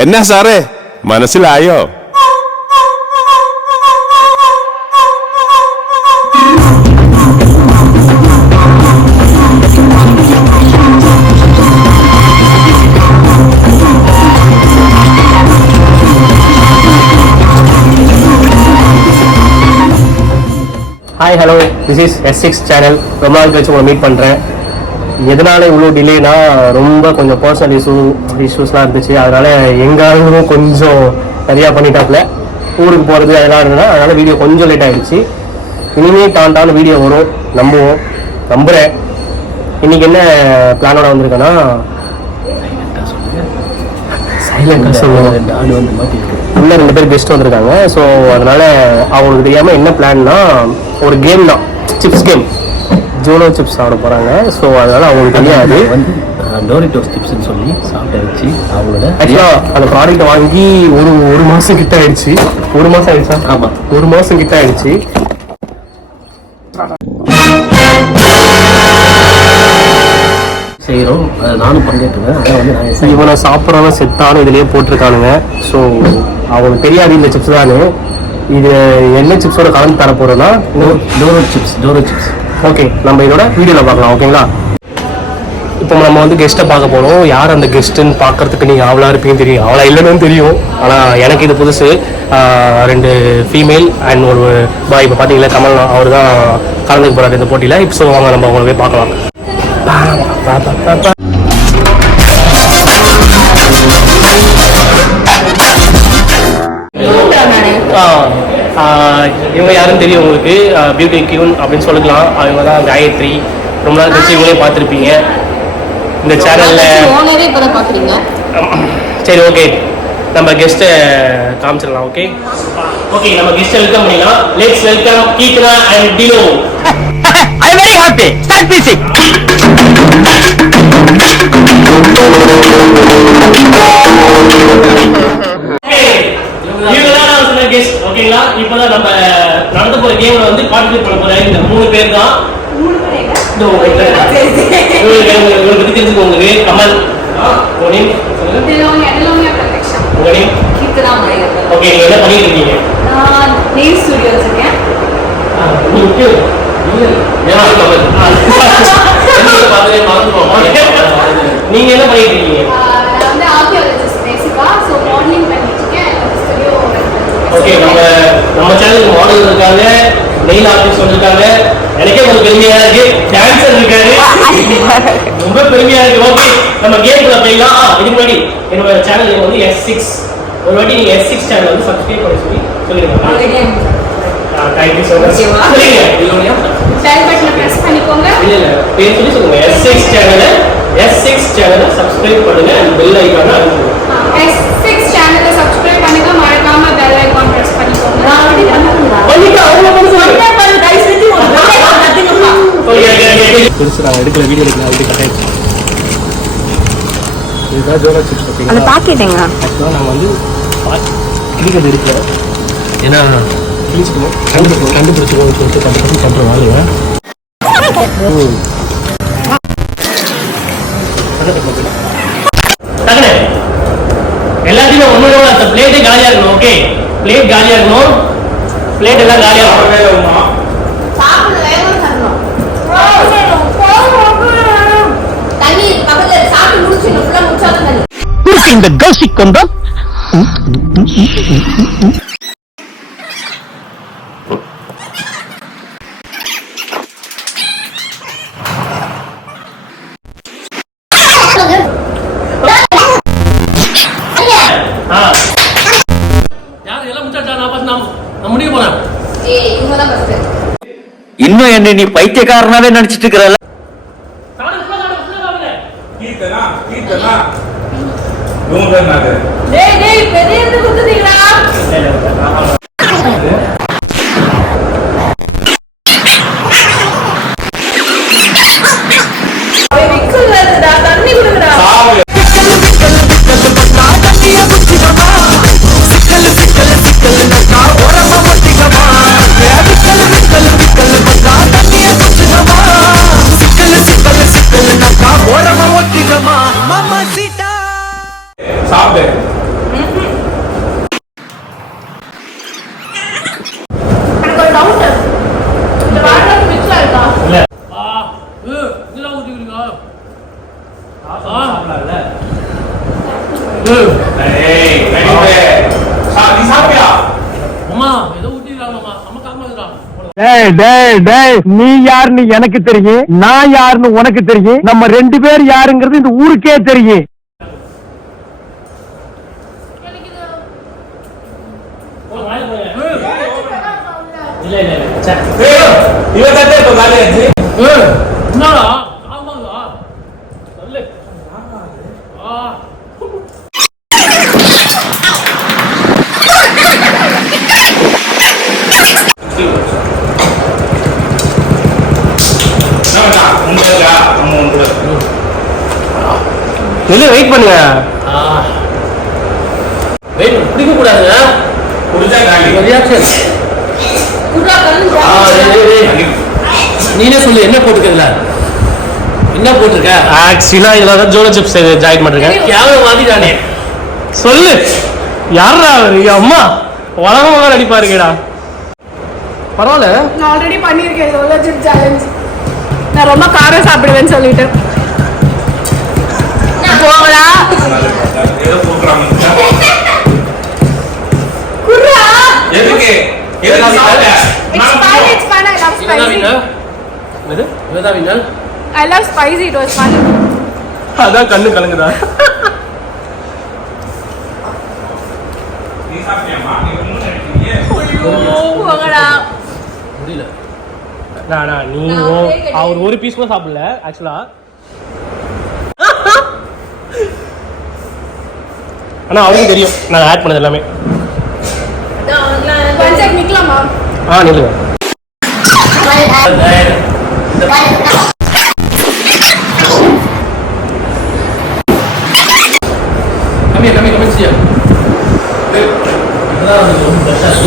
എന്നാ സാറേ മനസ്സിലായോ? Hi hello, this is S6 channel. ரொம்ப நாள் கழிச்சு உங்களை மீட் பண்ணுறேன். எதனால இவ்வளோ டிலேனா, ரொம்ப கொஞ்சம் பர்சனல் இஷ்யூஸ்லாம் இருந்துச்சு. அதனால் எங்காலும் கொஞ்சம் நிறையா பண்ணிட்டாப்புல ஊருக்கு போகிறது அதெல்லாம் இருந்ததுன்னா அதனால் வீடியோ கொஞ்சம் லேட் ஆகிடுச்சு. இனிமேல் டான்டான வீடியோ வரும் நம்புகிறேன். இன்றைக்கி என்ன பிளானோட வந்திருக்கேன்னா, சைலண்டாக சொல்லுவாங்க. இன்னும் 2 பேர் கெஸ்ட் வந்திருக்காங்க. ஸோ அதனால் அவங்களுக்கு தெரியாமல் என்ன பிளான்னா, ஒரு கேம் தான், சிப்ஸ் கேம். ஜோலோ சிப்ஸ் சாப்பிட போகிறாங்க. ஸோ அதனால் அவங்களுக்கு தெரியாது. டோரிட்டோஸ் சிப்ஸ்ன்னு சொல்லி சாப்பிட வச்சு அவங்களோட ஆக்சுவலாக அந்த ப்ராடக்ட்டை வாங்கி ஒரு மாதம் கிட்ட ஆயிடுச்சு. 1 மாதம் ஆயிடுச்சா? ஆமாம், 1 மாதம் கிட்ட ஆயிடுச்சு. செய்கிறோம். நானும் பங்கேற்றுவேன். அதை வந்து நான் இவனை சாப்பிட்றவன் செத்தாலும் இதுலேயே போட்டிருக்கானுங்க. ஸோ அவங்களுக்கு தெரியாது இந்த சிப்ஸ் தானே. இது என்ன சிப்ஸோட கலந்து தர போகிறோன்னா, டோரோ சிப்ஸ். ஓகே, நம்ம இதோட வீடியோவில் பார்க்கலாம். ஓகேங்களா? இப்போ நம்ம வந்து கெஸ்ட்டை பார்க்க போகிறோம். யார் அந்த கெஸ்ட்டுன்னு பார்க்குறதுக்கு நீங்கள் அவ்வளோ இருப்பீங்கன்னு தெரியும், அவ்வளோ இல்லைன்னு தெரியும். ஆனால் எனக்கு இது புதுசு. 2 ஃபீமேல் அண்ட் ஒரு பாய். இப்போ பார்த்தீங்களா, கமல் அவர் தான் கலந்துக்க போகிறார் இந்த போட்டியில். இப்போ ஸோ வாங்க நம்ம அவங்கள போய் பார்க்கலாம். இவங்க யாருன்னு தெரியும் உங்களுக்கு, பியூட்டி கியூன் அப்படின்னு சொல்லிக்கலாம். அவங்க தான் காயத்ரி. ரொம்ப நாள் கழிச்சு இவங்களே பார்த்துருப்பீங்க இந்த சேனலில். சரி, ஓகே, நம்ம கெஸ்ட்டை காமிச்சிடலாம். ஓகே, நம்ம கெஸ்ட்டை வெல்கம் பண்ணிடலாம். Let's welcome Keerthana and Dino. I'm very happy. Start music. ஓகேங்களா? இப்பதான் நம்ம நடத்த போற கேம்ல வந்து பார்ட்டிசிபேட் பண்ண போற இந்த 3 பேர் தான். உங்களுக்கு தெரிஞ்சுக்கோங்க. கமல், உங்க நேம் ஓகே, நீங்க என்ன பண்ணிட்டு இருக்கீங்க? நீங்க என்ன பண்ணிட்டு இருக்கீங்க? ஓகே, நம்ம சேனலுக்கு மாடல் இருக்காங்க, நெயில் ஆர்டிஸ்ட் இருக்காங்க. எனக்கே ஒரு பெருமையா இருக்கு. டான்சர் இருக்காரு, ரொம்ப பெருமையா இருக்கு. ஓகே, நம்ம கேம்குள்ள போயிடலாம். இதுக்கு முன்னாடி என்னோட சேனல் வந்து S6. ஒரு வாட்டி நீங்க S6 சேனல் வந்து சப்ஸ்கிரைப் பண்ணி சொல்லிருங்க. Thank you so much. பெல் பட்டனை பிரஸ் பண்ணிக்கோங்க. இல்ல பேர் சொல்லி சொல்லுங்க. S6 சேனலை சப்ஸ்கிரைப் பண்ணுங்க and பெல் ஐகானை அழுத்துங்க. S6 சேனலை சப்ஸ்கிரைப் பண்ணுங்க, மறக்காம பெல் ஐகான் பிரஸ் பண்ணிக்கோங்க. நான் ஆல்ரெடி பண்ணிட்டேன். அவங்க பண்ணுங்க. கைஸ் செட்டி ஒரு கத்துங்கப்பா. பெருசா எடுக்கல, வீடியோ எடுக்கல, அப்படி கட்டாயிடுச்சு. இதுதான் ஜோலோ சிப்ஸ். அந்த பாக்கெட்டுங்க. ஆக்சுவலாக நான் வந்து கிளிக்கிறது எடுக்கல, ஏன்னா கிழிச்சுக்கணும், கண்டுபிடிச்சிக்கணும்னு சொல்லிட்டு பண்ணுறோம் வாங்க. எல்லாத்தையுமே ஒன்னோட அந்த பிளேட்டே காலியா இருக்கணும். ஓகே, பிளேட் காலியா இருக்கணும். பிளேட் எல்லாம் காலியா இருக்கணும். சாப்பிட வேகமா தரணும். தண்ணி பக்கத்துல சாப்பிட்டு முடிச்சிடணும். ஃபுல்லா முடிச்சாதான் தண்ணி. இந்த கௌசிக் கொண்டோம். இன்னும் என்ன நீ பைத்தியக்காரனாவே நினைச்சிட்டு இருக்கிற? தண்ணி கொடுக்குறா. அம்மா ஏதோ ஊட்டிடுறாங்கம்மா அம்மா காரணம் இதுதான் நீ யாருன்னு எனக்கு தெரியும், நான் யாருன்னு உனக்கு தெரியும். நம்ம 2 பேர் யாருங்கிறது இந்த ஊருக்கே தெரியும். இல்ல இல்ல என்னடா ஆமாங்களா சொல்லு வெயிட் பண்ணுங்க. வெயிட் பிடிக்க கூடாதுங்க ரியாக்ஷன் நீனே சொல்லு என்ன போட்டுக்கிறதுல என்ன போட்டிருக்க ஆக்சுவலா இதுல தான் ஜோலோ சிப்ஸ் ஜாயின் பண்ணிருக்கேன். கேவலம் வாங்கிட்டானே சொல்லு யாரா அவரு? அம்மா உலகமாக நடிப்பாருங்கடா. பரவாயில்ல, நான் ஆல்ரெடி பண்ணியிருக்கேன் ஜோலோ சிப் சேலஞ்ச். நான் ரொம்ப காரம் சாப்பிடுவேன்னு சொல்லிட்டு போகலா குர்ரா எதுக்கு it's fine I love spicy I love spicy it was fun அதான் கண்ணு கலங்குதா. போகலா முடியல நீ அவர் ஒரு பீஸ் கூட சாப்பிடல ஆக்சுவலா. ஆனா அவருக்கும் தெரியும் நான் ஆட் பண்ணது எல்லாமே. கொஞ்சம் நிக்கலாமா? நில்லுங்க.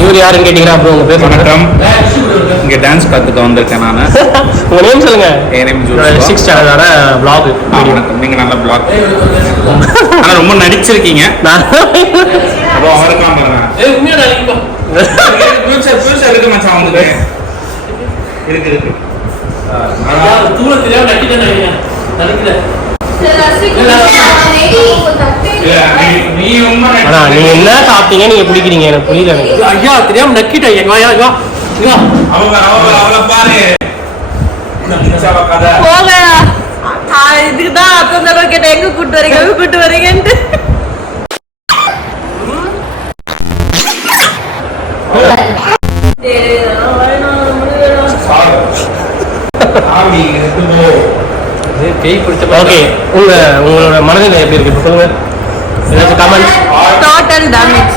இவர் யாருன்னு கேட்டீங்கன்னா அப்புறம் உங்க பேர் வணக்கம். இங்க டான்ஸ் கத்துக்க வந்திருக்கேன் நானு. உங்க நேம் சொல்லுங்க. என் நேம் 6 சேனலோட vlog. வணக்கம். நீங்க நல்ல பிளாக். ஆனா ரொம்ப நடிச்சிருக்கீங்க. அப்போ அவருக்காம உண்மையா நினைப்பா ஃபியூச்சர் இருக்கு மச்சான் உங்களுக்கு. இருக்கு. தூரம் தெரியாம நட்டிட்டேன் நினைக்கிறேன் நீ உண்மை ஆனா நீங்க என்ன சாப்பிட்டீங்க நீங்க குடிக்கிறீங்க எனக்கு புரியல. எனக்கு ஐயா தெரியாம நக்கிட்டேன் எங்க வாயா வா அவள பாரு கதை. போகலா இதுக்குதான் அத்தனை தடவை கேட்டேன் எங்க கூட்டு வரீங்கன்ட்டு பேய் பிடிச்ச ஓகே, உங்களோட மனநிலை எப்படி இருக்கு சொல்லுங்க. ஏதாச்சும் கமெண்ட்? டோட்டல் டேமேஜ்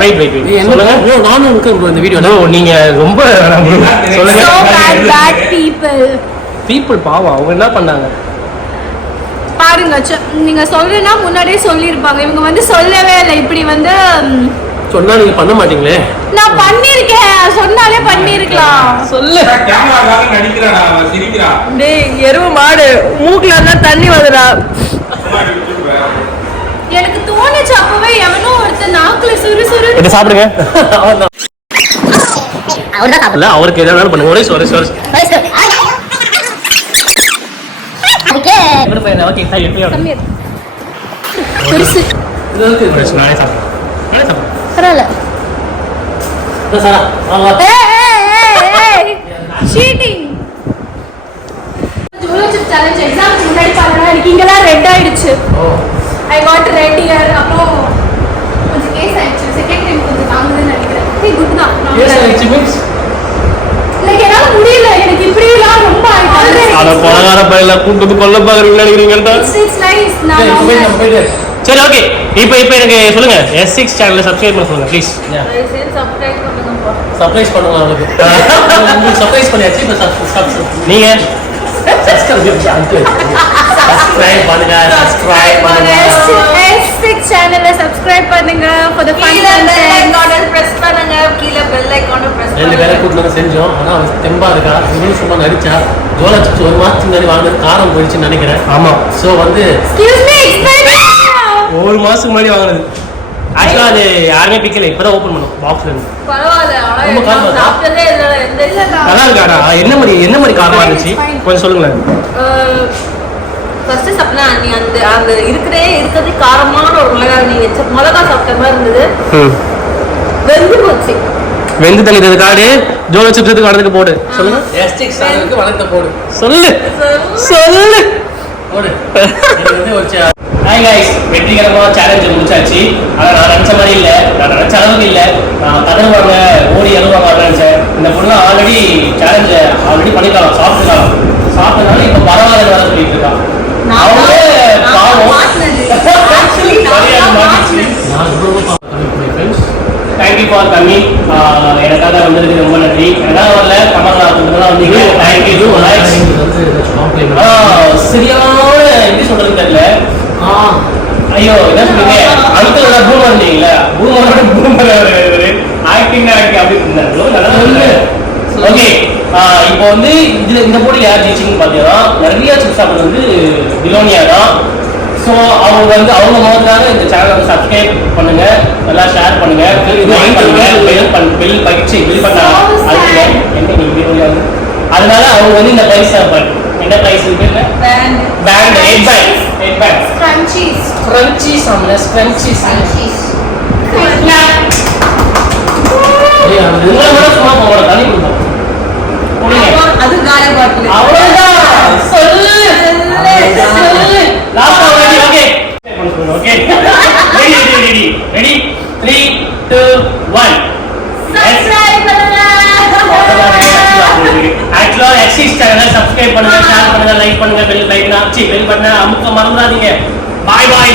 வெயிட் சொல்லுங்க. நானும் இருக்கேன் இந்த வீடியோ நீங்க ரொம்ப சொல்லுங்க. so bad people பீப்புள் பாவம் அவங்க என்ன பண்ணாங்க பாருங்க. நீங்க சொல்றேன்னா முன்னாடியே சொல்லியிருப்பாங்க. இவங்க வந்து சொல்லவே இல்லை. இப்படி வந்து சொன்னா நீங்க பண்ண மாட்டீங்களே. நான் பண்ணிருக்கேன், சொன்னாலே பண்ணிருக்கலாம். சொல்லு கேமராக்காக நடிக்கிறானா சிரிக்கிறான். டேய் எருவு மாடு மூக்குல இருந்தா தண்ணி வருதா எனக்கு தோணுச்சு அப்பவே எவனோ ஒருத்தர் நாக்குல சுறு இதை சாப்பிடுங்க. இல்ல அவருக்கு எதாவது பண்ணுங்க. ஒரே சாரி ஓகே சார் எப்படி பெருசு நானே சாப்பிடுறேன். பரவாயில்ல சாரா சீட்டிங். ஜோலோ சிப் சேலஞ்ச் எக்ஸாம்க்கு முன்னாடி பாருங்க எனக்கு இங்கெல்லாம் ரெட் ஆயிடுச்சு. I got red year. அப்புறம் கொஞ்சம் கேஸ் ஆயிடுச்சு. செகண்ட் டைம் கொஞ்சம் தாங்குதுன்னு நினைக்கிறேன். குட் தான். லைக் என்னால முடியல. எனக்கு இப்படிலாம் ரொம்ப அத கொலகார பையல கூட்டு கொல்ல பாக்குறீங்க நினைக்கிறீங்கடா. It's nice. நான் சரி ஓகே, இப்போ எனக்கு சொல்லுங்க. S6 சேனலை சப்ஸ்கிரைப் பண்ண சொல்லுங்க ப்ளீஸ். சப்ஸ்கிரைப் பண்ணுங்கப்பா. சர்ப்ரைஸ் பண்ணுங்க அவங்களுக்கு. உங்களுக்கு சர்ப்ரைஸ் பண்ணியாச்சு. இப்ப நீங்க சப்ஸ்கிரைப் பண்ணுங்க. S6 சேனலை சப்ஸ்கிரைப் பண்ணுங்க for the fun கீழ பெல் content. ஐகானை பிரஸ் பண்ணுங்க. கீழ பெல் ஐகானை பிரஸ் 2 பேரை பண்ணுங்க. கூட்டிட்டு செஞ்சோம். ஆனா அவன் தெம்பா இருக்கா. இவனும் சும்மா நடிச்சா. ஜோலா சிப்ஸ் 1 மாசத்துக்கு முன்னாடி வாங்கினது காரம் போயிடுச்சுன்னு நினைக்கிறேன். ஆமா, சோ வந்து Excuse me, explain. ஒரு மாசத்துக்கு முன்னாடி வாங்குனது. ஆக்சுவலா அது யாருமே பிக்கல. இப்பதான் ஓபன் பண்ணோம் பாக்ஸ்ல இருந்து. பரவாயில்ல. ஆனா ரொம்ப காரம் நான் சாப்பிட்டதே இல்ல எந்த நல்லா இருக்காடா. என்ன மாதிரி காரமா இருந்துச்சு கொஞ்சம் சொல்லுங்களேன். ஃபர்ஸ்ட் சாப்பிட்டா நீ அந்த இருக்கிறதே காரமான ஒரு மிளகாய் நீ வச்ச மிளகா சாப்பிட்ட மாதிரி இருந்தது. வெந்து போச்சு. வெந்து தள்ளிடுறது காடு ஜோலோ சிப்ஸ் கடத்துக்கு போடு. சொல்லுங்க. எஸ்டிக் சாருக்கு வளர்த்த போடு. சொல்லு சொல்லு போடு. ஹாய் கைஸ், வெற்றிகரமாக சேலஞ்சை முடிச்சாச்சு. ஆனால் நான் நினச்ச மாதிரி இல்லை, நான் நினச்ச அளவுக்கு இல்லை. நான் கதறுவாங்க ஓடி அழுவாங்க நினச்சேன். இந்த பொண்ணு ஆல்ரெடி சேலஞ்சை பண்ணிக்கலாம், சாப்பிட்டனால இப்போ பரவாயில்ல வர சொல்லிட்டு இருக்கான். அவங்க பாவம் தேங்க்யூ ஃபார் கம்மிங். எனக்காக வந்ததுக்கு ரொம்ப நன்றி. எனக்காக வரல, கமல்நாத் வந்தீங்க. தேங்க்யூ. சரியான எப்படி சொல்றதுன்னு தெரியல. ஐயோ என்ன சொல்றீங்க, அங்கிள் பூமர் இருந்தீங்களா? பூமர் ஆக்டிங் அப்படி இருந்தாரு. ஓகே, இப்போ வந்து இதுல இந்த போட்டியில் யார் ஜெயிச்சிங்கன்னு பார்த்தீங்கன்னா நிறைய சிப்ஸ் சாப்பிட்றது வந்து டிலோனியா தான். ஸோ அவங்க வந்து அவங்க முகத்துக்காக இந்த சேனலை வந்து சப்ஸ்கிரைப் பண்ணுங்க, நல்லா ஷேர் பண்ணுங்க, பில் பண்ண அதுக்கு என்ன நீங்க அதனால அவங்க வந்து இந்த பிரைஸ் என்ன பிரைஸ் இருக்கு? Pant 8 pant crunchies armless crunchies உங்களை விட சும்மா போகல தண்ணி கொடுப்போம். அது காய பாட்டில் அவ்வளவுதான். சொல்லு last okay okay ready 3 2 1 subscribe பண்ணுங்க. ஆக்சுவலா எக்ஸிஸ் சேனலை சப்ஸ்கிரைப் பண்ணுங்க, ஷேர் பண்ணுங்க, லைக் பண்ணுங்க, பெல் பட்டனை அமுக்க மறந்துடாதீங்க. பாய் பாய்.